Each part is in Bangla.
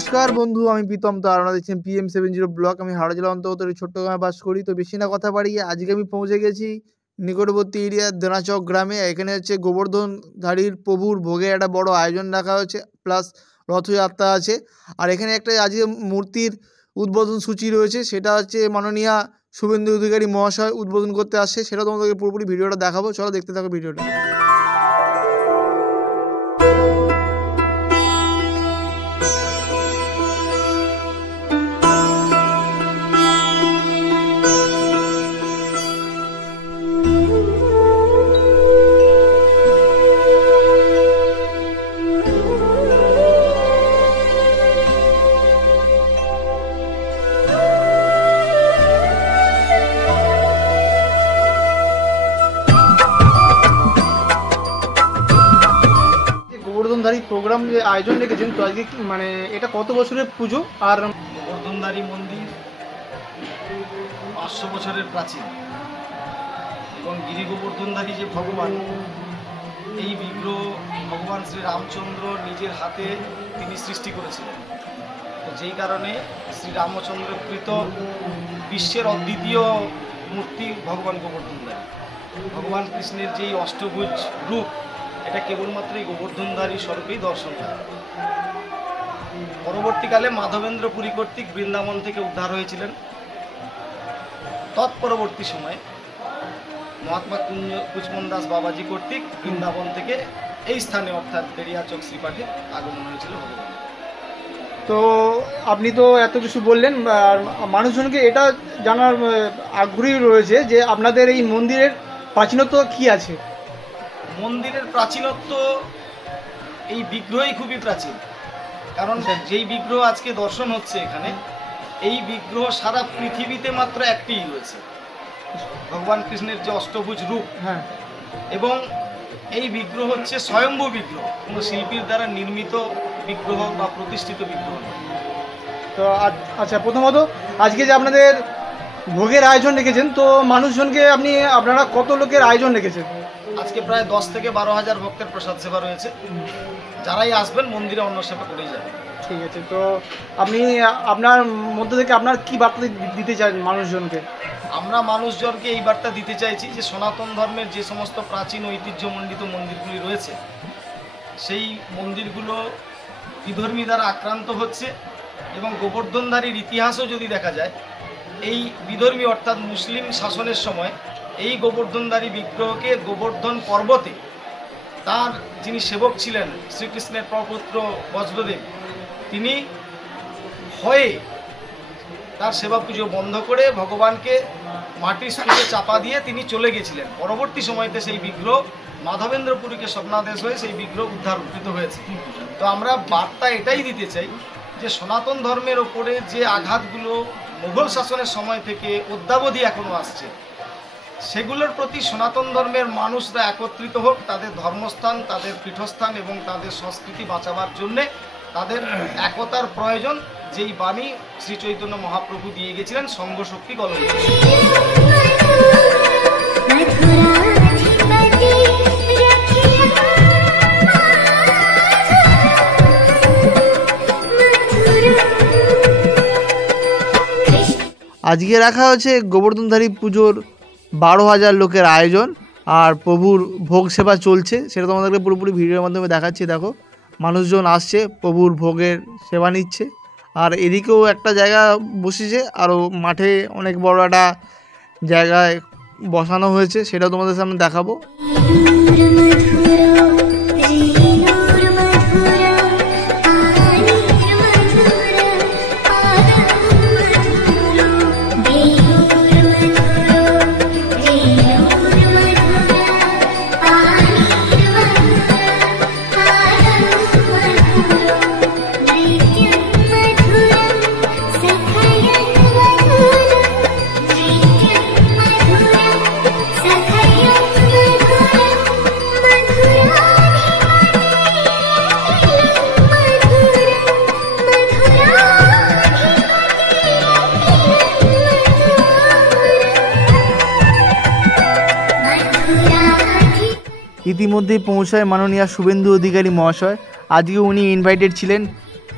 नमस्कार बंधु আমি প্রীতম তো আপনারা দেখছেন PM70 ব্লগ। আমি হাওড়া জেলার অন্তর্গত ছোট্ট গ্রামে বাস করি। তো বেশি না কথা বাড়িয়ে আজকে আমি পৌঁছে গেছি নিকটবর্তী এরিয়ার দেনাচক গ্রামে। এখানে হচ্ছে গোবর্ধনধারীর প্রভুর ভোগের একটা বড় আয়োজন রাখা হয়েছে, প্লাস রথযাত্রা আছে। আর এখানে একটা আজকে মূর্তির উদ্বোধন সূচি রয়েছে, সেটা হচ্ছে মাননীয় শুভেন্দু অধিকারী মহাশয় উদ্বোধন করতে আসছে। সেটা তোমাদেরকে পুরোপুরি ভিডিওটা দেখাবো, চলো দেখতে থাকো ভিডিওটা। গোবর্ধনধারী প্রোগ্রাম যে আয়োজন রেখেছেন, তো আজকে মানে এটা কত বছরের পুজো? আর গোবর্ধনধারী মন্দির 500 বছরের প্রাচীন এবং গিরি গোবর্ধনধারী যে ভগবান, এই বিগ্রহ ভগবান শ্রী রামচন্দ্র নিজের হাতে তিনি সৃষ্টি করেছিলেন। তো যেই কারণে শ্রী রামচন্দ্রকৃত বিশ্বের অদ্বিতীয় মূর্তি ভগবান গোবর্ধনধারী। ভগবান কৃষ্ণের যেই অষ্টভুজ রূপ, এটা কেবলমাত্র এই গোবর্ধনধারী স্বরূপেই দর্শন হয়। পরবর্তীকালে মাধবেন্দ্র পুরী কর্তৃক বৃন্দাবন থেকে উদ্ধার হয়েছিলেন। তৎপরবর্তী সময়ে মহাত্মা কুচমন দাস বাবাজি কর্তৃক বৃন্দাবন থেকে এই স্থানে অর্থাৎ দেরিয়াচক শ্রীপাঠে আগমন হয়েছিল ভগবান। তো আপনি তো এত কিছু বললেন, আর মানুষজনকে এটা জানার আগ্রহী রয়েছে যে আপনাদের এই মন্দিরের প্রাচীনত্ব কি আছে? মন্দিরের প্রাচীনত্ব এই বিগ্রহই খুবই প্রাচীন, কারণ যেই বিগ্রহ আজকে দর্শন হচ্ছে এখানে, এই বিগ্রহ সারা পৃথিবীতে মাত্র একটিই রয়েছে, ভগবান কৃষ্ণের যে অষ্টভুজ রূপ। হ্যাঁ, এবং এই বিগ্রহ হচ্ছে স্বয়ম্ভু বিগ্রহ, কোনো শিল্পীর দ্বারা নির্মিত বিগ্রহ বা প্রতিষ্ঠিত বিগ্রহ নয়। তো আচ্ছা, প্রথমত আজকে যে আপনাদের ভোগের আয়োজন রেখেছেন, তো মানুষজনকে আপনারা কত লোকের আয়োজন রেখেছেন? আজকে প্রায় 10 থেকে 12,000 ভক্তের প্রসাদ সেবা রয়েছে। যারাই আসবেন মন্দিরে অন্ন সেবা করেই যাবেন। ঠিক আছে, তো আপনি আপনার মধ্য থেকে আপনার কি বার্তা দিতে চান মানুষজনকে? আমরা মানুষজনকে এই বার্তা দিতে চাইছি যে সনাতন ধর্মের যে সমস্ত প্রাচীন ঐতিহ্যমণ্ডিত মন্দিরগুলি রয়েছে, সেই মন্দিরগুলো বিধর্মী দ্বারা আক্রান্ত হচ্ছে। এবং গোবর্ধনধারীর ইতিহাসও যদি দেখা যায়, এই বিধর্মী অর্থাৎ মুসলিম শাসনের সময় এই গোবর্ধনধারী বিগ্রহকে গোবর্ধন পর্বতে তার যিনি সেবক ছিলেন শ্রীকৃষ্ণের প্রপুত্র বজ্রদেব, তিনি হয়ে তার সেবা পুজো বন্ধ করে ভগবানকে মাটির স্তূপে চাপা দিয়ে তিনি চলে গেছিলেন। পরবর্তী সময়তে সেই বিগ্রহ মাধবেন্দ্রপুরীকে স্বপ্নাদেশ হয়ে সেই বিগ্রহ উদ্ধারিত হয়েছে। তো আমরা বার্তা এটাই দিতে চাই যে সনাতন ধর্মের ওপরে যে আঘাতগুলো মুঘল শাসনের সময় থেকে অদ্যাবধি এখনও আসছে, সেগুলোর প্রতি সনাতন ধর্মের মানুষরা একত্রিত হোক, তাদের ধর্মস্থান, তাদের পীঠস্থান এবং তাদের সংস্কৃতি বাঁচাবার জন্যে তাদের একতার প্রয়োজন, যেই বাণী শ্রী চৈতন্য মহাপ্রভু দিয়ে গেছিলেন সংঘ শক্তি কলঙ্ক। আজকে রাখা হয়েছে গোবর্ধনধারী পুজোর 12,000 লোকের আয়োজন, আর প্রভুর ভোগ সেবা চলছে, সেটা তোমাদেরকে পুরোপুরি ভিডিওর মাধ্যমে দেখাচ্ছি। দেখো, মানুষজন আসছে, প্রভুর ভোগের সেবা নিচ্ছে। আর এদিকেও একটা জায়গা বসেছে, আরও মাঠে অনেক বড় একটা জায়গায় বসানো হয়েছে, সেটাও তোমাদের সামনে দেখাবো। ইতিমধ্যেই পৌঁছায় মাননীয় শুভেন্দু অধিকারী মহাশয়। আজকে উনি ইনভাইটেড ছিলেন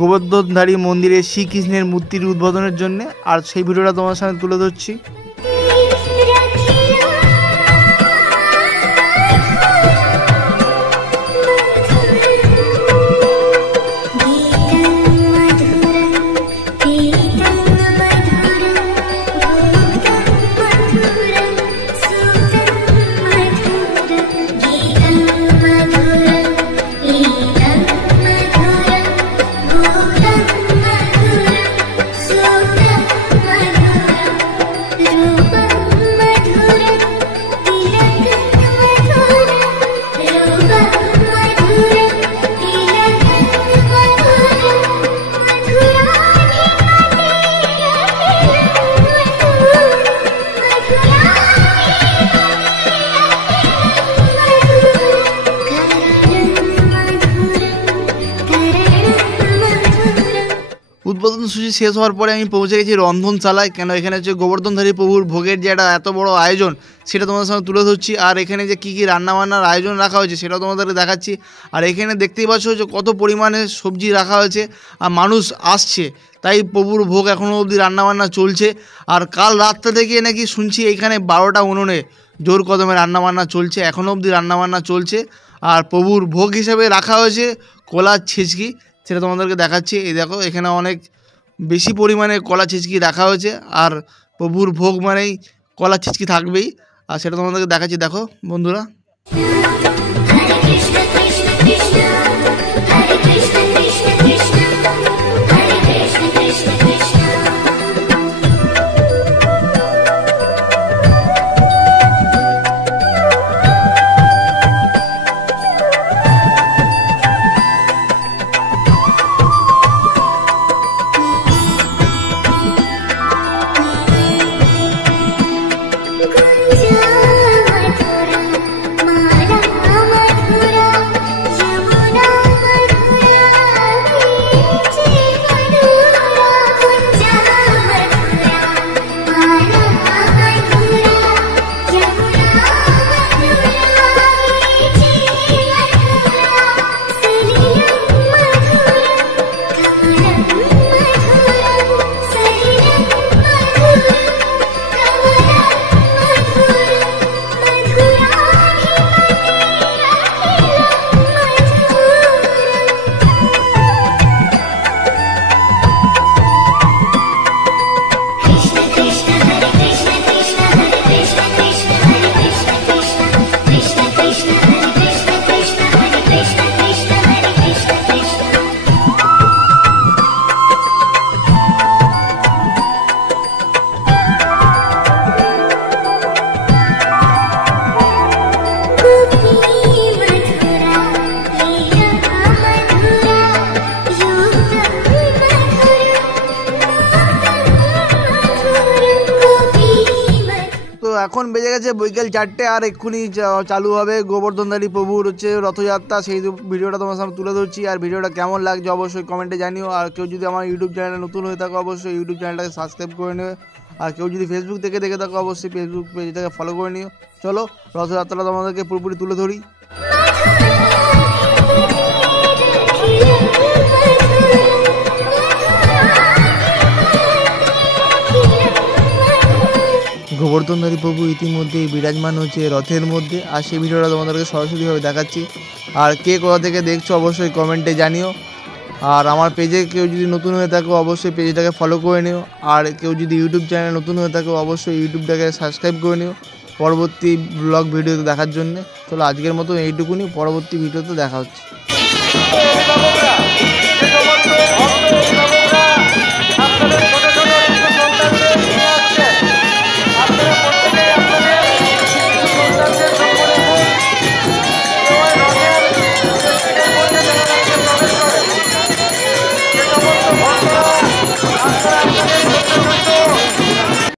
গোবর্ধনধারী মন্দিরে শ্রীকৃষ্ণের মূর্তির উদ্বোধনের জন্য, আর সেই ভিডিওটা তোমার সামনে তুলে ধরছি। উদ্বোধন সূচি শেষ হওয়ার পরে আমি পৌঁছে গেছি রন্ধনশালায়। কেন এখানে হচ্ছে গোবর্ধনধারী প্রভুর ভোগের যে একটা এত বড় আয়োজন সেটা তোমাদের সামনে তুলে ধরছি। আর এখানে যে কী কী রান্নাবান্নার আয়োজন রাখা হয়েছে সেটাও তোমাদেরকে দেখাচ্ছি। আর এখানে দেখতেই পাচ্ছ যে কত পরিমাণে সবজি রাখা হয়েছে আর মানুষ আসছে, তাই প্রভুর ভোগ এখনও অবধি রান্নাবান্না চলছে। আর কাল রাতটা থেকে নাকি শুনছি এইখানে 12টা উনুনে জোর কদমে রান্নাবান্না চলছে, এখনও অবধি রান্নাবান্না চলছে। আর প্রভুর ভোগ হিসেবে রাখা হয়েছে কলার ছিচকি, সেটা তোমাদেরকে দেখাচ্ছি। এই দেখো এখানে অনেক বেশি পরিমাণে কলা ছিচকি রাখা হয়েছে, আর প্রভুর ভোগ মানেই কলা ছিচকি থাকবেই, আর সেটা তোমাদেরকে দেখাচ্ছি। দেখো বন্ধুরা, এখন বেজে গেছে বিকেল 4টে, আর এক্ষুনি চালু হবে গোবর্ধনধারী প্রভুর হচ্ছে রথযাত্রা। সেই ভিডিওটা তোমার সামনে তুলে ধরছি। আর ভিডিওটা কেমন লাগছে অবশ্যই কমেন্টে জানিও। আর কেউ যদি আমার ইউটিউব চ্যানেলে নতুন হয়ে থাকো অবশ্যই ইউটিউব চ্যানেলটাকে সাবস্ক্রাইব করে নেবে। আর কেউ যদি ফেসবুক থেকে দেখে থাকো অবশ্যই ফেসবুক পেজটাকে ফলো করে নিও। চলো রথযাত্রাটা তোমাদেরকে পুরোপুরি তুলে ধরি। গোবর্ধনধারী প্রভু ইতিমধ্যেই বিরাজমান হচ্ছে রথের মধ্যে, আর সেই ভিডিওটা তোমাদেরকে সরাসরিভাবে দেখাচ্ছি। আর কে কোথা থেকে দেখছো অবশ্যই কমেন্টে জানিও। আর আমার পেজে কেউ যদি নতুন হয়ে থাকো অবশ্যই পেজটাকে ফলো করে নিও। আর কেউ যদি ইউটিউব চ্যানেলে নতুন হয়ে থাকো অবশ্যই ইউটিউবটাকে সাবস্ক্রাইব করে নিও পরবর্তী ব্লগ ভিডিওতে দেখার জন্য। চলো আজকের মতো এইটুকুনি, পরবর্তী ভিডিওতে দেখা হচ্ছে।